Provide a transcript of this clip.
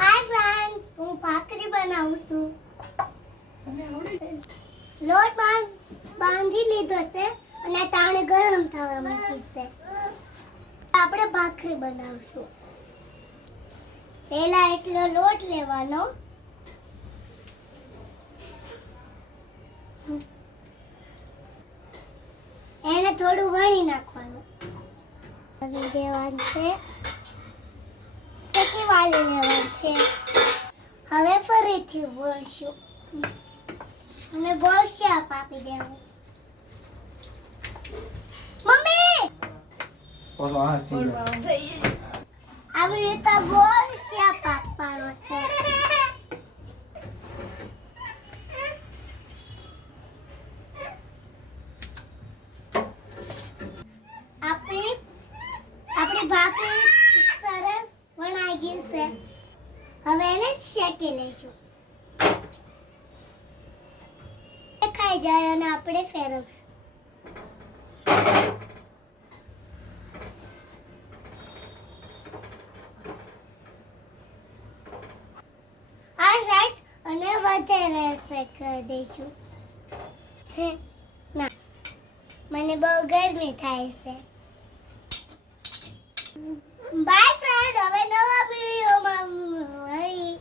Hi friends, હું ભાખરી બનાવું છું. લોટ બાંધી લીધો છે અને તાણે ગરમ થવા મૂકી છે. આપણે ભાખરી બનાવશું. પહેલા એટલો લોટ લેવાનો. એને થોડું વણી નાખવાનું. આવી દેવાનું છે. ટકી વાળી લેવાનું છે. હવે ફરીથી વળશું અને ગોળ શેપ આપી દેવું. મમ્મી ઓલો આ ચીજ આવી રીતે ગોળ શેપ આપવાનો છે. આપણી ભાખરી સરસ વણાઈ ગઈ છે. હવે એને શેકી લઈશું. ખાઈ જાય અને આપણે ફેરવશું. આ સાઈડ અને વધારે શેકી દઈશું. ના, મને બહુ ગરમી થાય છે. બાય ફ્રેન્ડ, હવે નવા વિડીયોમાં મળી.